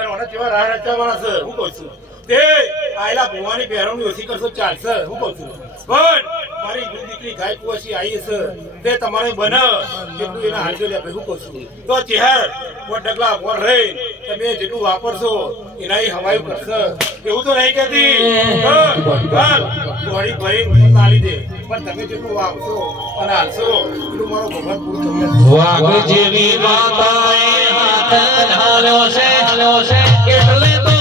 અને મને જેવા રાહ રચાવાના છે હું કહું છું તે આયલા ભુવાની પહેરવણી ઓછી કરશો ચાલશે હું કહું છું પણ મારી દીકરી ગાય કુવાસી આવી છે તે તમારે બને જેટલું એના હાલજો લે હું કહું છું તો ચહેર કોઈ ડગલા મોર રહી તમે જેટલું વાપરશો એના હવાયું કરશે એવું તો નહીં કહેતી થોડી ભરી તાલી દે પણ તમે જેટલું વાપશો અને હાલશો એટલું મારો ભગવાન પૂરું તમને વાઘ જેવી માતાએ હાથ ઢાલ્યો છે એટલે તો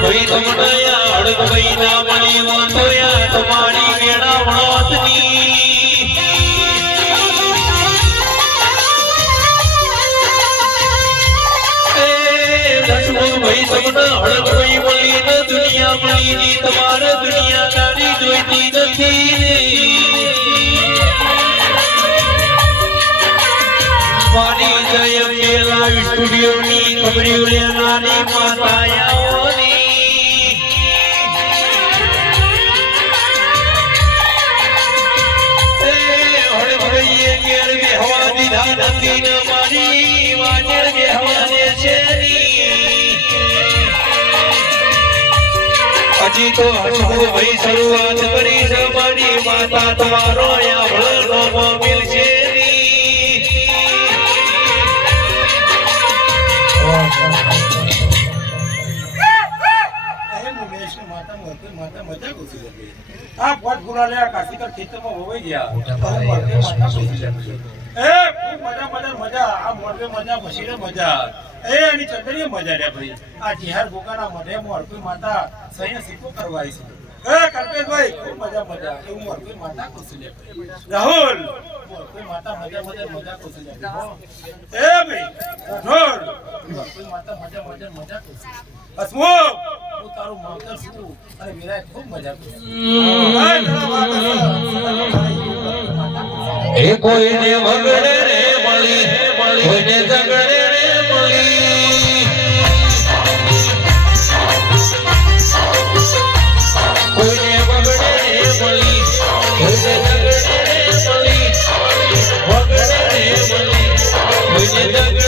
ભાઈ તમનયા અડગ ભાઈ ના મની મોતયા તમારી મેળા વણોતની ભાઈ તમને અડગ ભાઈ મળી ને દુનિયા મળી ની તમારે દુનિયા તારી જોઈતી નથી મારી જય પેલા સ્ટુડિયો ની ખબરીઓ લેનારી માતાયા હજી તો હસવું ભાઈ શરૂઆત કરી છે મારી માતા તમારો આંભળો મિલશે આ પોટ ગુલા લે કાશીકર ખેતરમાં હોવાઈ ગયા મજા આ મોરબે મજા મશીને મજા એની ચંદડીએ મજા રે ભાઈ આ જીહાર ગોકાના મઢે મોરબી માતા સહીને સિક્કો કરવાય છે કલ્પેશભાઈ ખૂબ મજા એવું મોરબી માતા ખુશી લે રાહુલ મોરબી માતા મજા ખુશી લે ભાઈ રાહુલ મોરબી માતા મજા ખુશી હસમુખ હું તારું માવતર છું અને મીરા ખૂબ મજા એ કોઈને વગડે રે મળી કોઈને ઝગડે રે મળી કોઈને વગડે રે મળી કોઈને ઝગડે રે મળી વગડે રે મળી કોઈને